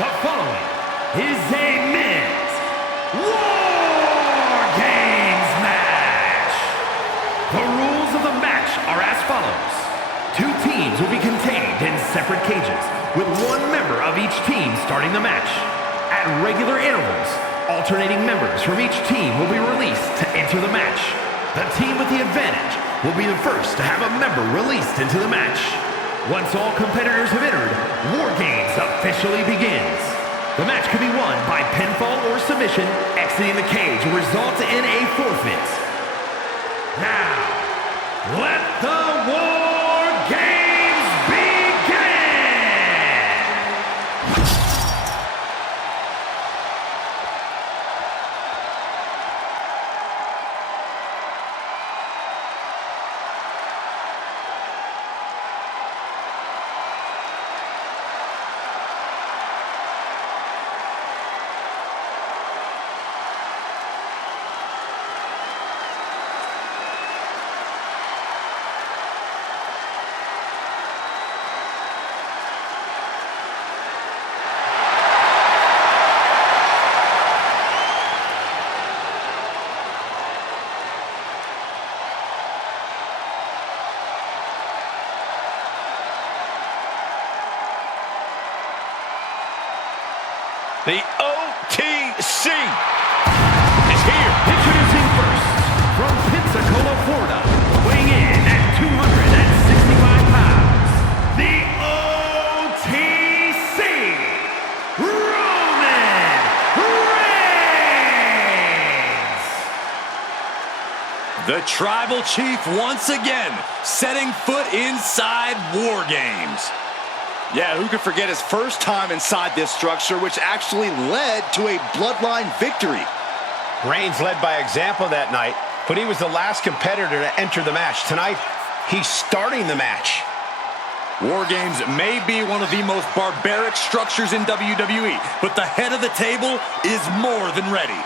The following is a men's War Games match. The rules of the match are as follows. Two teams will be contained in separate cages, with one member of each team starting the match. At regular intervals, alternating members from each team will be released to enter the match. The team with the advantage will be the first to have a member released into the match. Once all competitors have entered, War Games officially begins. The match can be won by pinfall or submission. Exiting the cage will result in a forfeit. Now, let the War Games begin! The OTC is here. Introducing first, from Pensacola, Florida, weighing in at 265 pounds, the OTC, Roman Reigns! The Tribal Chief once again setting foot inside War Games. Yeah, who could forget his first time inside this structure, which actually led to a bloodline victory. Reigns led by example that night, but he was the last competitor to enter the match. Tonight, he's starting the match. War Games may be one of the most barbaric structures in WWE, but the head of the table is more than ready.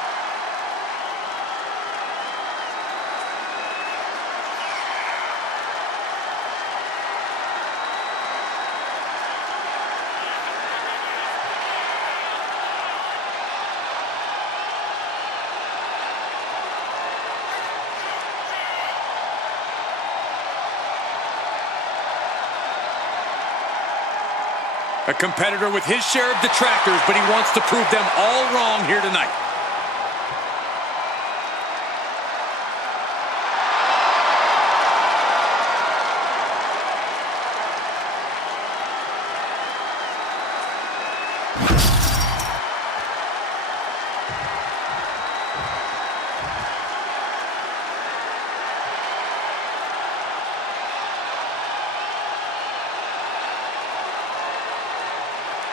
A competitor with his share of detractors, but he wants to prove them all wrong here tonight.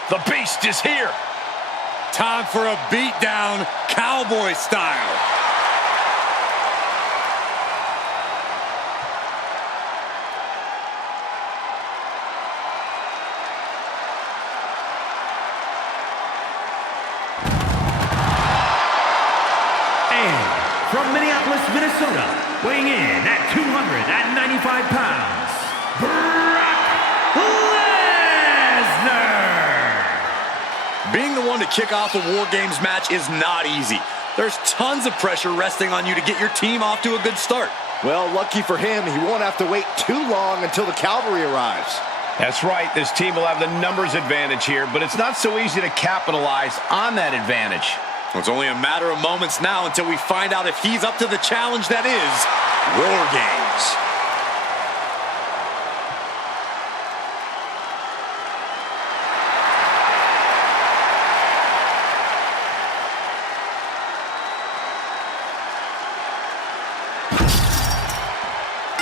The Beast is here. Time for a beatdown, cowboy style. And from Minneapolis, Minnesota, weighing in at 295 pounds, Brock Lesnar! Being the one to kick off a War Games match is not easy. There's tons of pressure resting on you to get your team off to a good start. Well, lucky for him, he won't have to wait too long until the cavalry arrives. That's right. This team will have the numbers advantage here, but it's not so easy to capitalize on that advantage. It's only a matter of moments now until we find out if he's up to the challenge that is War Games.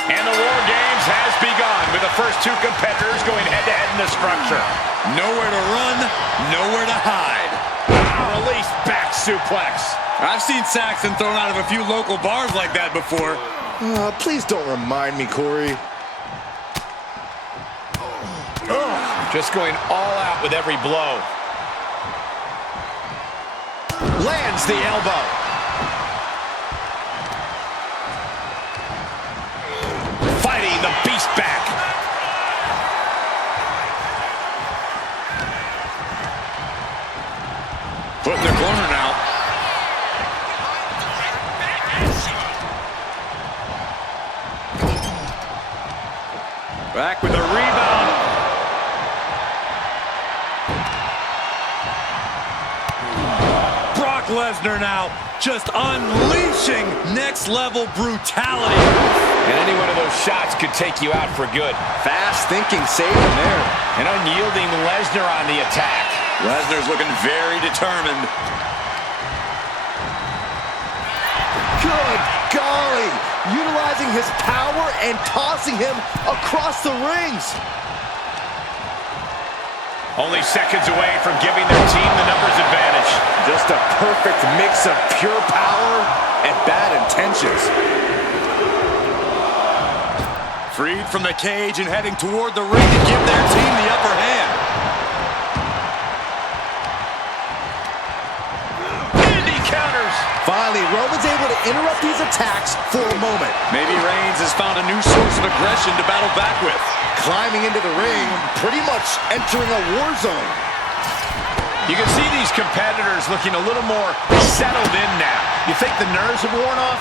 And the War Games has begun with the first two competitors going head-to-head in the structure. Nowhere to run, nowhere to hide. Release back suplex. I've seen Saxon thrown out of a few local bars like that before. Please don't remind me, Corey. Just going all out with every blow. Lands the elbow. Fighting the Beast back. Back with a rebound. Brock Lesnar now just unleashing next-level brutality. And any one of those shots could take you out for good. Fast thinking saving there. An unyielding Lesnar on the attack. Lesnar's looking very determined. Good golly! Utilizing his power and tossing him across the rings. Only seconds away from giving their team the numbers advantage. Just a perfect mix of pure power and bad intentions. Freed from the cage and heading toward the ring to give their team the upper hand. And he counters. Finally, Roman's able to interrupt these attacks for a moment. Maybe Reigns has found a new source of aggression to battle back with. Climbing into the ring, pretty much entering a war zone. You can see these competitors looking a little more settled in now. You think the nerves have worn off?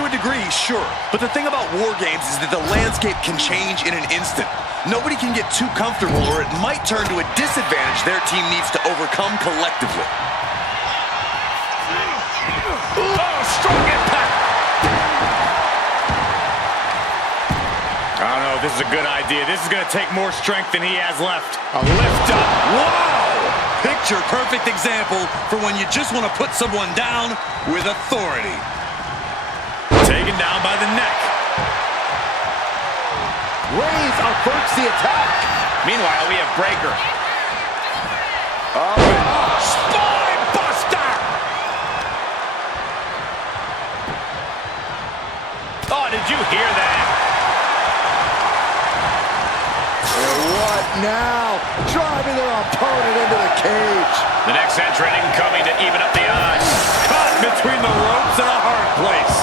To a degree, sure. But the thing about war games is that the landscape can change in an instant. Nobody can get too comfortable or it might turn to a disadvantage their team needs to overcome collectively. Oh, strong impact. I don't know if this is a good idea. This is going to take more strength than he has left. A lift up. Wow! Picture perfect example for when you just want to put someone down with authority. Taken down by the neck. Reigns averts the attack. Meanwhile, we have Breaker. Spine buster! Oh, did you hear that? What now? Driving their opponent into the cage. The next entrant incoming to even up the odds. Caught between the ropes and a hard place.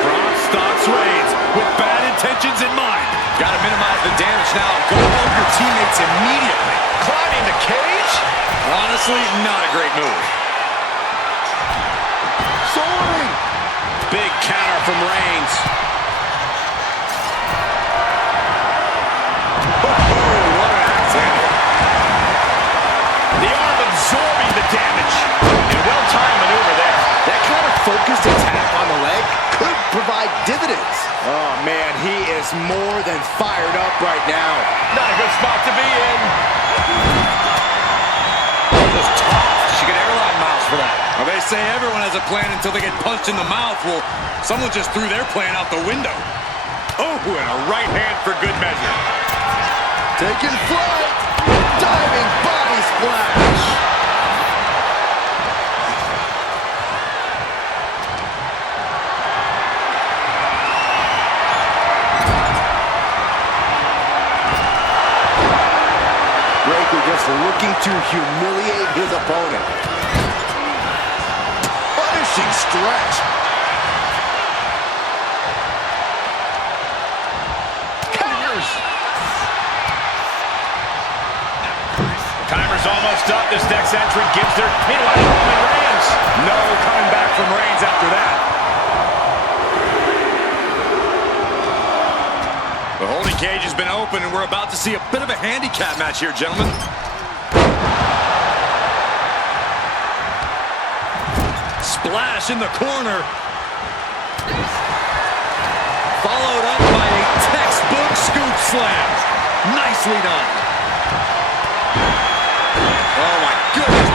Brock stalks Reigns with bad intentions in mind. Got to minimize the damage now. Go help your teammates immediately. Climbing the cage? Honestly, not a great move. Soaring. Big counter from Reigns. The arm absorbing the damage. And well-timed maneuver there. That kind of focused attack on the leg could provide dividends. Oh, man, he is more than fired up right now. Not a good spot to be in. Just tossed. She get airline miles for that. Well, they say everyone has a plan until they get punched in the mouth. Well, someone just threw their plan out the window. Oh, and a right hand for good measure. Taking flight. Diving body splash. Breaker just looking to humiliate his opponent. Punishing stretch. Counters. Timer's almost up. This next entrant gives their... Meanwhile, Roman Reigns. No coming back from Reigns after that. The holding cage has been open, and we're about to see a bit of a handicap match here, gentlemen. Splash in the corner. Followed up by a textbook scoop slam. Nicely done. Oh, my goodness.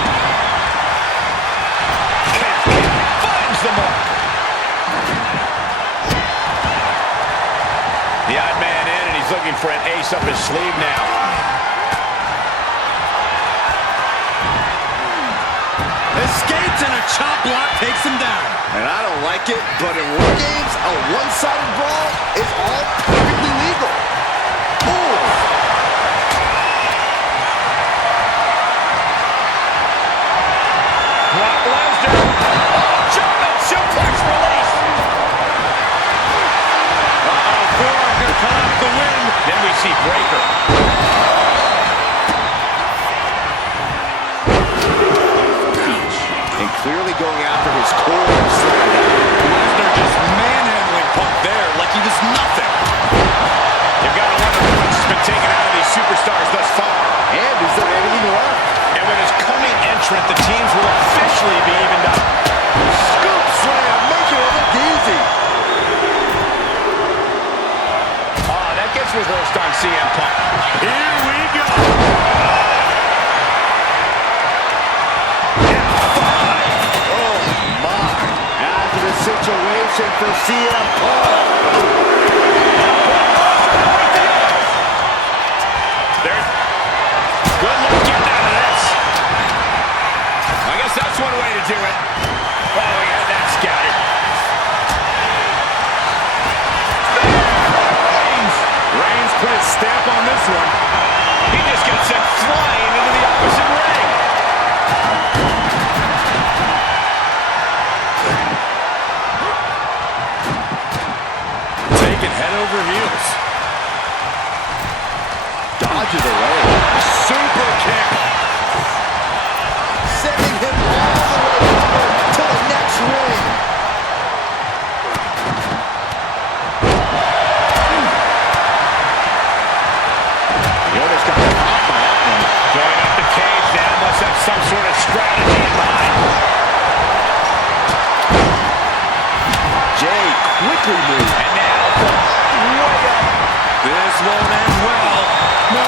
Finds the mark. The odd man in, and he's looking for an ace up his sleeve now. Escapes and a chop block takes him down. And I don't like it, but in war games, a one-sided brawl is all perfectly legal. Ooh. Brock Lesnar. Oh, German suplex release. Uh-oh, Thor gonna cut off the win. Then we see Breaker. And clearly going after his core. Lesnar just manhandling Punk there like he was nothing. You've got to wonder who superstars thus far. And is there anything left? And with his coming entrant, the teams will officially be evened up. Scoop slam, making it look easy. That gets reversed on CM Punk. Here we go. Oh, my. After the situation for CM Punk. There's good luck getting out of this. I guess that's one way to do it. Oh, we had that scattered. Reigns put his stamp on this one. He just gets sent flying into the opposite ring. Taken head over heels. Dodges away. Super kick. Sending him all the way over to the next ring. The owner's got him off by that one. Going up the cage now, must have some sort of strategy in mind. Jay quickly moves. And now, way up. This won't end well. No.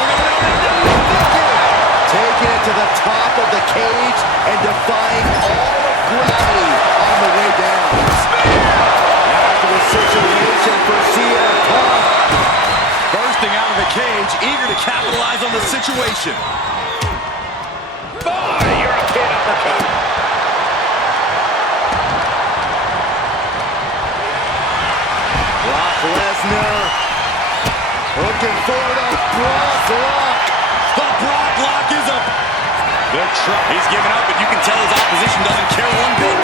Taking it to the top of the cage and defying all of gravity on the way down. After the situation for CM Punk. Bursting out of the cage, eager to capitalize on the situation. European uppercut. Brock Lesnar looking for the Brock Lock. The Brock Lock is up. Good try. He's giving up, but you can tell his opposition doesn't care one bit.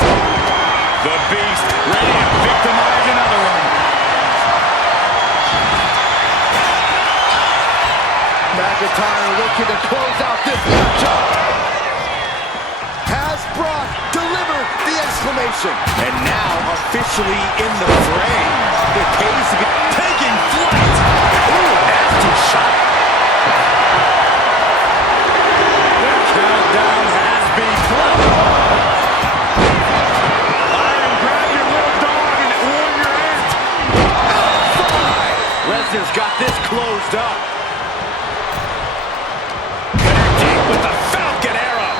The Beast ready to victimize another one. McIntyre looking to close out this matchup. Has Brock delivered the exclamation? And now officially in the fray. The case Taking flight. Ooh, nasty shot. The countdown has begun. Iron, grab your little dog and warn your aunt. Lesnar's got this closed up. Connecting with the Falcon Arrow.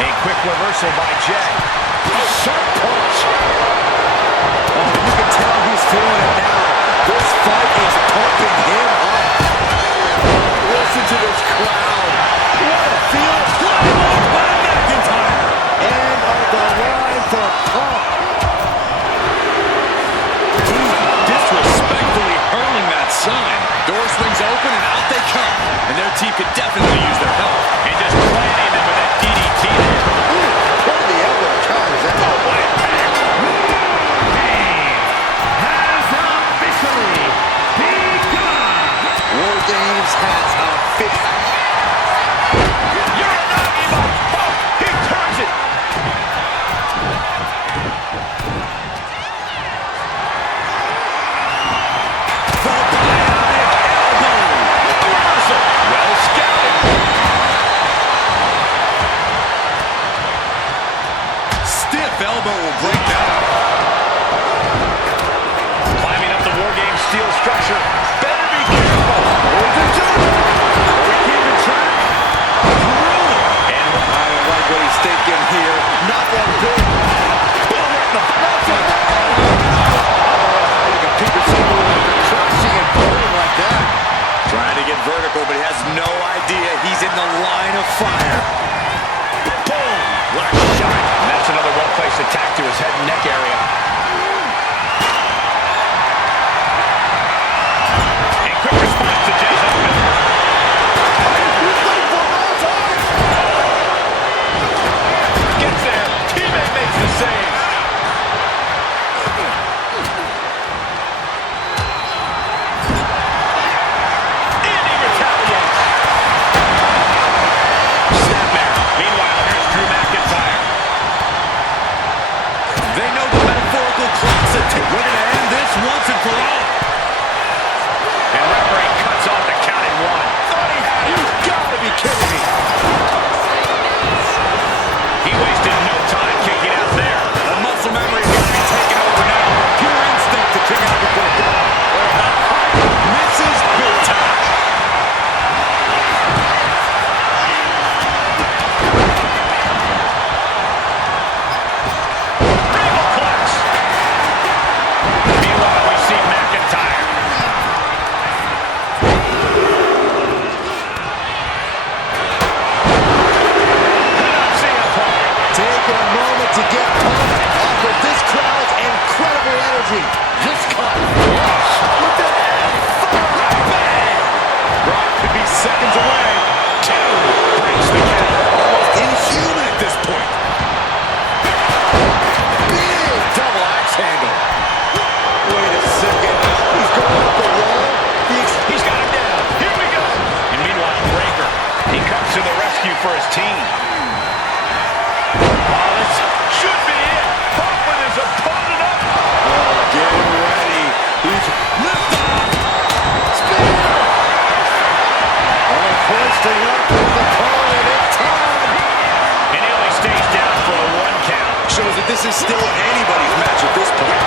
A quick reversal by Jay. Sharp punch. Oh, you can tell he's feeling it now. This fight is pumping him up. Listen to this crowd. What a feel. Flying off by McIntyre. End of the line for Punk. He's disrespectfully hurling that sign. Door swings open and out they come. And their team could definitely use their help. And just planting them with that DDT there. What the elbow counters that? Oh, what impact. Has officially begun. War Games has officially. You're not even. Oh, he turns it. The bionic elbow. Reversal. Well scouted. Stiff elbow will break that up. Climbing up the War Games steel structure. Better be careful. Are we keeping track? Brutal. And I don't like what he's thinking here. Not that big. boom, right in the That's a you can pick yourself up crouching and burning like that. Trying to get vertical, but he has no idea he's in the line of fire. boom. What a shot. And that's another well-placed attack to his head and neck area. And quick response to Jay's open. Gets there. Teammate makes the save. And he retaliates. Snapmare. Meanwhile, here's Drew McIntyre. They know the metaphor amazing. Just caught flush with the bang. Brock could be seconds away. 2 breaks the count. Almost inhuman at this point. Big double axe handle. Wait a second. He's going up the wall. He's got him down. Here we go. And meanwhile, Breaker, he comes to the rescue for his team. Oh, this should be it. Punk with his opponent up. Oh, getting ready. He's lift off. Spear. Oh, hoisting up his opponent. It's time. And he only stays down for a 1 count. Shows that this is still anybody's match at this point.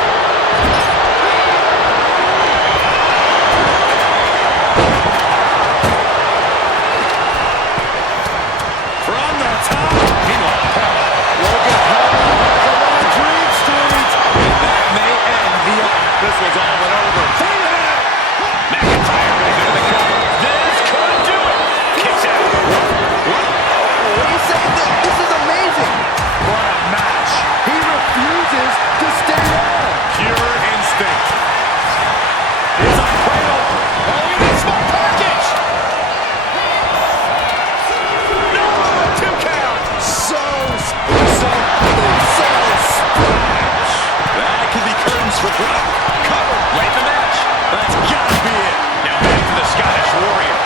From the top. Meanwhile, Logan Paul has a long dream streak. And that may end the... This was all but over. McIntyre goes into the cover. This could do it. Kicks out. What do you say? This is amazing. What a match. He refuses to stay on. Pure instinct. Here's a cradle. Oh, look at this small package. No, 2 count. So splash. That could be curtains for Brock. Cover. Late in the match. That's gotta be it. Now back to the Scottish Warrior.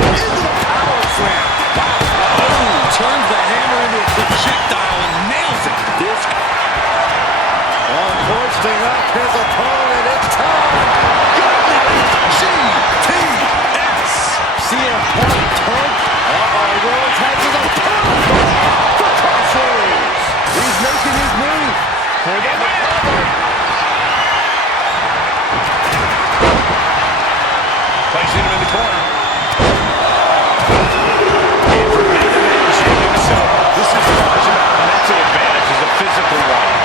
Into the power slam. Oh, turns the hammer into a projectile and nails it. This hoisting up his opponent. It's time. GTS. CM Punk turned. Rhodes has his opponent for crossroads. He's making his move. For the win. Placing him in the corner. And for Benjamin James himself, this is as much about a mental advantage as a physical one.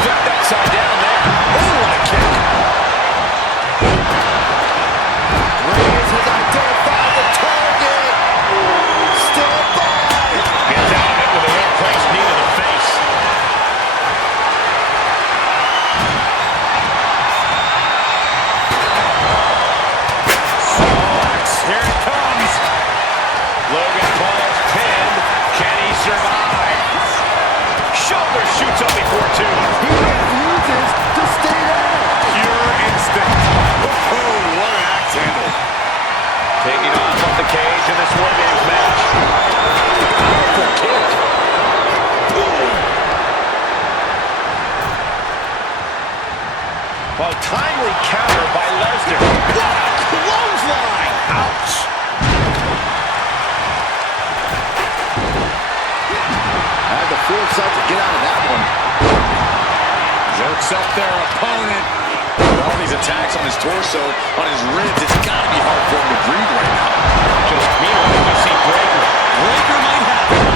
Flipped upside down there. Oh, what a kick. Reigns has identified the target. Still by. Gets out of it with a well-placed knee to the face. Here it comes. Logan Paul's pinned. Can he survive? Shoulder shoots up before 2. He refuses to stay down. Pure instinct. Oh, what an axe handle. Taking off the cage in this women's match. Powerful kick. Well, timely counter by Lesnar. What a clothesline! Ouch! Had the foresight to get out of that one. Jerks up their opponent. With all these attacks on his torso, on his ribs, it's got to be hard for him to breathe right now. Just meanwhile, we see Breaker. Breaker might have it.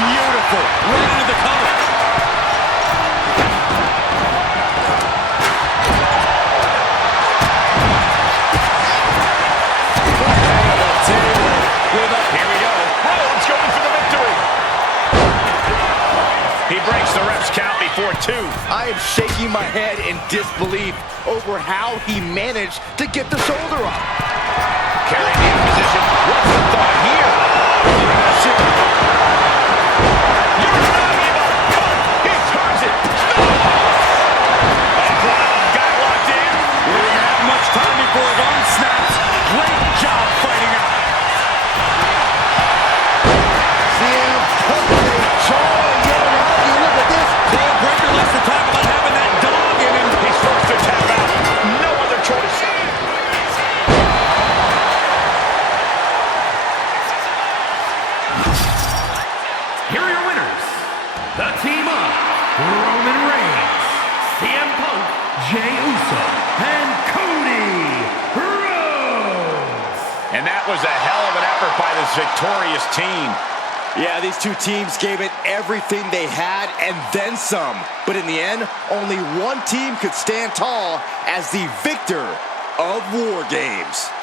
Beautiful. Right into the cover. Here we go. Rollins going for the victory. He breaks the ref's count before 2. I am shaking my head in disbelief over how he managed to get the shoulder up. Carrying the position. What's the thought here? You're not able. He turns it. Got locked in. We didn't have much time before his arm snaps. Great job fighting out. CM Punk with a jaw yet another. You look at this. Breaker likes to talk about having that dog in him. He's forced to tap out. No other choice. Here are your winners. The team of Roman Reigns, CM Punk, Jey Uso, and Cody Rhodes. And that was a hell of an effort by this victorious team. Yeah, these two teams gave it everything they had and then some. But in the end, only one team could stand tall as the victor of War Games.